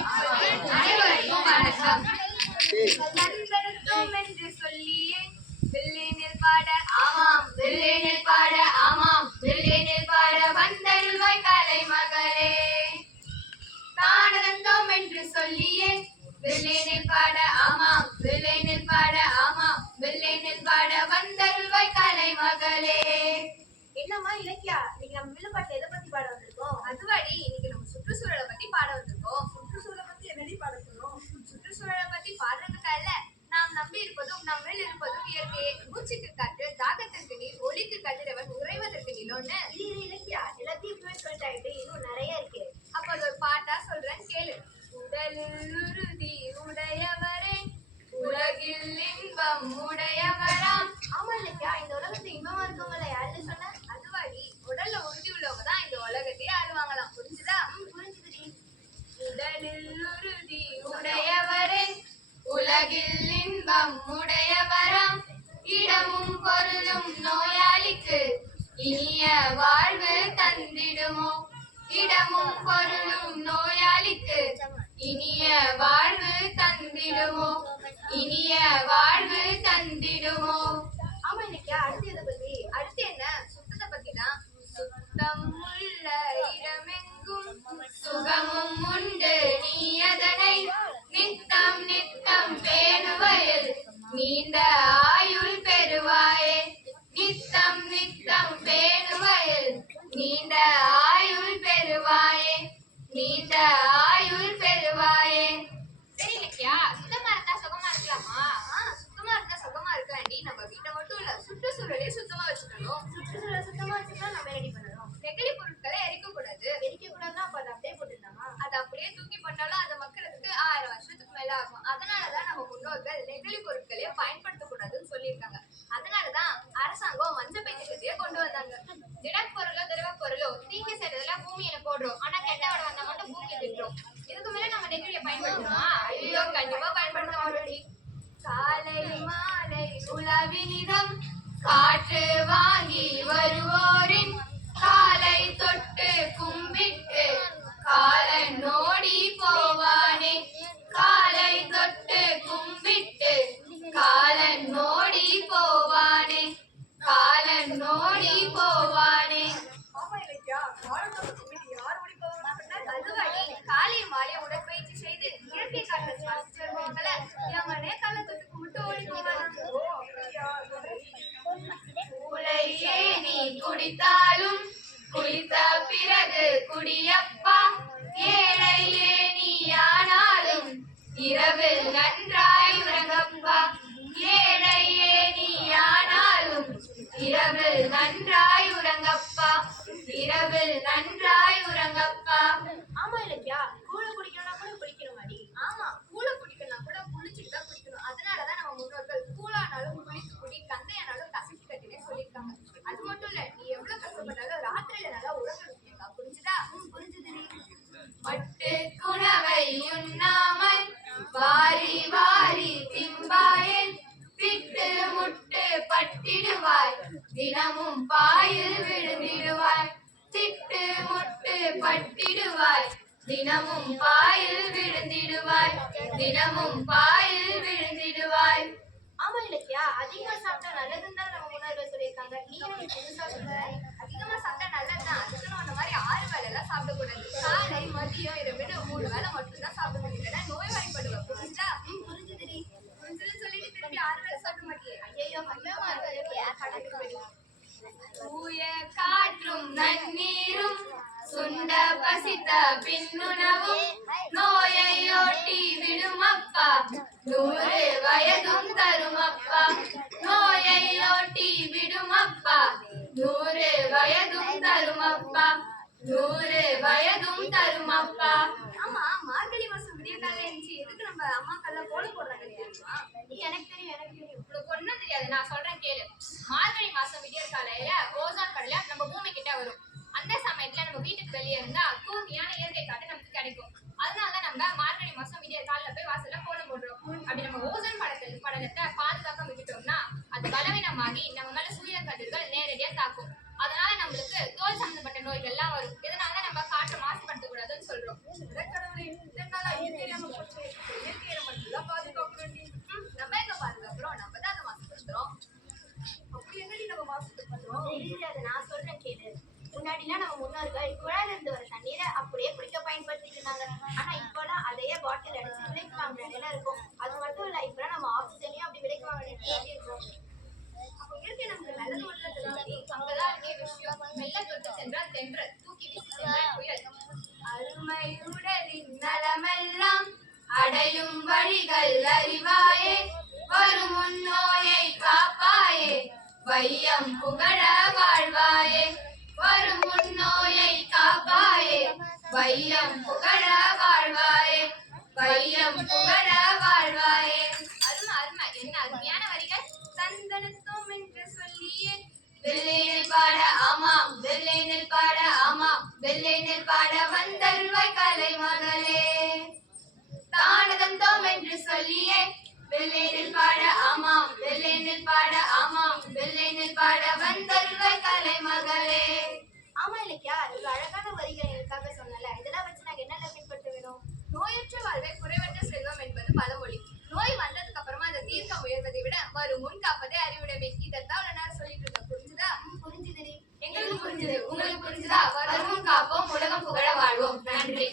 அனைவருக்கும் வணக்கம். நண்பருக்கும் என்று சொல்லியே வில்லினில் பாட ஆமாம் வில்லினில் பாட ஆமாம் வில்லினில் பாட வந்தருள்வாய் கலை மகளே. தானந்தோம் என்று சொல்லியே வில்லினில் பாட ஆமாம் வில்லினில் பாட ஆமாம் வில்லினில் பாட வந்தருள்வாய் கலை மகளே. என்னம்மா இலக்கியா, இன்னைக்கு நம்ம வில்லுப்பாட்டுல எதை பத்தி பாட வந்திருக்கோம்? அதுவாடி இன்னைக்கு நம்ம சுற்றுச்சூழலை பத்தி பாட வந்திருக்கோம். சுற்றுச்சூழலை பத்தி என்னடி பாட சொல்றோம்? சுற்றுச்சூழலை பத்தி பாடுறதுக்காக நாம் நம்பி இருப்பதும் நம்மில் இருப்பதும் இயற்கையை. மூச்சுக்கு காற்று, தாகத்திற்கு நீர், ஒளிக்கு கதிரவன், உறைவதற்கு நிலோன்னு. இலக்கியா, எல்லாத்தையும் இப்பவே சொல்லிட்டாயிட்டு, இன்னும் நிறைய இருக்கு. அப்ப அது ஒரு பாட்டா சொல்றேன் கேளு. உடலில் உறுதி உடையவரே உலகில் இன்பம் உடையவராம். ஆமா இலக்கியா, இந்த உலகத்துல இன்பமா இருக்கவங்கள யாருன்னு சொன்ன? அதுவாடி உடல்ல உறுதி உள்ளவங்க தான் இந்த உலகத்தையே ஆளுவாங்களாம். புரிஞ்சுதா? புரிஞ்சுதுடி. உடலில் உறுதி உடையவரே உலகில் இன்பம் உடையவராம். இடமும் பொருளும் நோயாளிக்கு இனிய வாழ்வு தந்திடுமோ. இடமும் பொருளும் நோயாளிக்கு இனிய வாழ்வு தந்திடுமோ. இனிய வாழ்வு தந்திடுமோ. ஆமா இலக்கியா, அடுத்து எதை பத்தி? அடுத்து என்ன? சுத்தத்தை பத்தி தான். சுத்தம் உள்ள இடமெங்கும் சுகமும் உண்டு, நீ அதனை நித்தம் நித்தம் பேணுவையில் நீண்ட ஆயுள் பெறுவாயே. நித்தம் நித்தம் பேணுவையில் நீண்ட ஆயுள் பெறுவாயே. நீண்ட ஆயுள் பெறுவாயே. சரி இலக்கியா, சுத்தமா இருந்தா சுகமா இருக்கலாமா? சுத்தமா இருந்தா சுகமா இருக்கலாண்டி. நம்ம வீட்டை மட்டும் இல்ல, சுற்றுச்சூழலையும் சுத்தமா வச்சுக்கணும். சுற்றுச்சூழலை சுத்தமா வச்சுக்கலாம். நம்ம ரெடி பண்ணணும். நெகிழி பொருட்களை எரிக்க கூடாது. எரிக்க கூடாதுன்னா அப்ப அதை அப்படியே போட்டுருந்தாமா? அதை அப்படியே தூக்கி போட்டாலும் அதை மக்களுக்கு 1000 வருஷத்துக்கு மேல ஆகும். அதனாலதான் நம்ம முன்னோர்கள் நெகிழி பொருட்களையே பயன்படுத்தக்கூடாதுன்னு சொல்லியிருக்காங்க. அதனாலதான் அரசாங்கம் மஞ்சள் பை திட்டத்தையே கொண்டு வந்தாங்க. திடப்பொருளோ திரவப்பொருளோ தீங்கு செய்யறதுல பூமியில போடுறோம், ஆனா கெட்டவட வந்தா மட்டும் பூமி திட்டுறோம். இதுக்கு மேல நம்ம நெகிழியை பயன்படுத்தணுமா? ஐயோ, கண்டிப்பா பயன்படுத்த மாட்டோம். காலை மாலை உலவினிடம் காற்று வாங்கி வருவோரின் காலை தொட்டு கும்பிட்டு காலன் நோடி போவானே. காலை தொட்டு கும்பிட்டு காலன் நோடி போவானே. காலன் நோடி போவானே. ஆமா இலக்கியா, காலத்தை கும்பிட்டு யார் ஓடி போவாங்க? அதுவாடி காலை மாலை உடற்பயிற்சி செய்து இயற்கை காற்றை சுவாசிச்சு வருவாங்கள, எவனே காலை தொட்டு கும்பிட்டு ஓடி போவாங்க. கூலையே நீ குடித்தாலும் குளித்த பிறகு குடியப்பா. ஏழையே நீ ஆனாலும் இரவில் நன்றாய் உறங்கப்பா. ஏழையே நீ ஆனாலும் இரவில் நன்றாய் உறங்கப்பா. இரவில் நன்றாய் உறங்கப்பா. ஆமா இலக்கியா, கூழ குடிக்கணும்னா கூட குடிக்கணும் மாடி. ஆமா, கூழ குடிக்கணும் கூட குளிச்சுட்டு தான் குடிக்கணும். அதனாலதான் நம்ம முன்னோர்கள் கூழானாலும் குளித்து குடி, கந்தையானாலும் கசக்கி கட்டினே சொல்லியிருக்காங்க. அது மட்டும் இல்ல, நீ எவ்வளவு கஷ்டப்பட்டாலும் ராத்திரியில நல்லா உறங்கணும். புரிஞ்சுதா? புரிஞ்சுதுடி. மட்டு குணவை உண்ணாமல் வாரி வாரி திம்பாயேன் பிட்டு முட்டு பட்டிடுவாய். தினமும் பாயில் விழுந்திடுவாய். திட்டு முட்டு பட்டிடுவாய். தினமும் பாயில் விழுந்திடுவாய். தினமும் பாயில் விழுந்திடுவாய். ஆமா இலக்கியா, அதிகமா சாப்பிட்டா நல்லதுன்னு தான் நம்ம முன்னோர்கள் சொல்லியிருக்காங்க. நீ என்ன புதுசா சொல்ற? அதிகமா சாப்பிட்டா நல்லதுதான். அதுக்குன்னு அந்த மாதிரி 6 வேளை எல்லாம் சாப்பிடக்கூடாது. காலை மதியம் இரவுன்னு 3 வேளை மட்டும்தான் சாப்பிட முடியும். நோய்வாய்ப்படுவேன். புரிஞ்சா? புரிஞ்சுதுடி. புரிஞ்சுன்னு சொல்லிட்டு திருப்பி 6 வேளை சாப்பிட மாட்டியே. ஐயோ, கஷ்டமா இருக்கு இலக்கியா, கணக்கு படி. தூய காற்றும் நன்னீரும் சுண்ட பசித்த பின்னுணவும் நோயை ஓட்டி விடுமப்பா. 100 வயதும் தருமப்பா. நோயை ஓட்டி விடுமப்பா. 100 வயதும் தருமப்பா. 100 வயதும் தருமப்பா. ஆமா, மார்கழி மாசம் விடிய காலையில இருந்துச்சு. எதுக்கு நம்ம அம்மாக்கெல்லாம் கோலம் போடுறாங்க தெரியுமா? எனக்கு தெரியும், எனக்கு தெரியும். உனக்கு ஒண்ணும் தெரியாது, நான் சொல்றேன் கேளு. மார்கழி மாசம் விடியற் காலையில ஓசோன் படல நம்ம பூமி கிட்ட வரும். அந்த சமயத்துல நம்ம வீட்டுக்கு வெளியே இருந்தா தூய்மையான இயற்கை காற்று நமக்கு கிடைக்கும். அதனாலதான் நம்ம மார்கழி மாசம் விடியற் காலையில போய் வாசல்ல கோலம் போடுறோம். அப்படி நம்ம ஓசோன் படலத்தை பாதுகாக்க விட்டுட்டோம்னா அது பலவீனமாகி நம்ம மேல சூரிய கதிர்கள் நேரடியா தாக்கும். அதனால நம்மளுக்கு தோல் சம்பந்தப்பட்ட நோய்கள் எல்லாம் வரும். இதனால நம்ம காற்றை மாசுபடுத்த கூடாதுன்னு சொல்றோம். இயற்கையை நம்ம மட்டும்தான் பாதுகாக்கணும்டி. நம்ம எங்க பாதுகாக்கிறோம்? நம்ம தான் அதை மாசுபடுத்துறோம். அப்படி என்னடி நம்ம மாசுபடுத்துறோம்? தெரியுது, அதை நான் சொல்றேன் கேளு. முன்னாடிலாம் நம்ம முன்னோர்கள் குழாயில இருந்து வர தண்ணீரை அப்படியே குடிக்க பயன்படுத்திட்டு இருந்தாங்க. ஆனா இப்போலாம் அதையே பாட்டில் அடிச்சு விலைக்கு வாங்குற நிலை இருக்கும். அது மட்டும் இல்ல, இப்பெல்லாம் நம்ம ஆக்சிஜனையும் அப்படி விலைக்கு வாங்குற நிலை இருக்கும். அப்ப இயற்கை நமக்கு நல்லது உள்ளதுதானே? அங்கதான் இருக்கே விஷயம். மெல்ல தொட்டு சென்றால் தென்றல், தூக்கி வீசி சென்றால் புயல். அருமை உடலின் நலமெல்லாம் அடையும் வழிகள் அறிவாயே, வரும் முன்னோயை காப்பாயே, வையம் புகழ வாழ்வாயே, வரும் முன்னோயை காப்பாயே, வையம் புகழ வாழ்வாயே, வையம் புகழ வாழ்வாயே. அருமை அருமை, என்ன அருமையான வரிகள். சந்தனத்தும் என்று சொல்லியே வெள்ளையில் பாட ஆமாம், வெள்ளையில் பாட ஆமாம், வெள்ளையில் பாட வந்தல்வாய் கலை மகளே. தானதம் தோம் என்று சொல்லியே வெள்ளையில் பாட ஆமாம், வெள்ளையில் பாட ஆமாம், வெள்ளையில் பாட வந்தல்வாய் கலை மகளே. ஆமா இலக்கியா, இவ்வளவு அழகான வரிகள் எனக்காக சொன்னல. இதெல்லாம் வச்சு நாங்க என்னென்ன பின்பற்ற வேணும்? நோயற்ற வாழ்வே குறைவற்ற செல்வம் என்பது பழமொழி. நோய் வந்ததுக்கு அப்புறமா அந்த தீர்க்கம் உயர்வதை விட வரும் முன் காப்பதே அறிவுடைமை. இதைத்தான் நான் சொல்லிட்டு இருந்தேன். புரிஞ்சுதா? புரிஞ்சுதுடி. எங்களுக்கு புரிஞ்சுது. உங்களுக்கு புரிஞ்சுதா? வருமுன் காப்போம், உலகம் புகழ வாழ்வோம். நன்றி.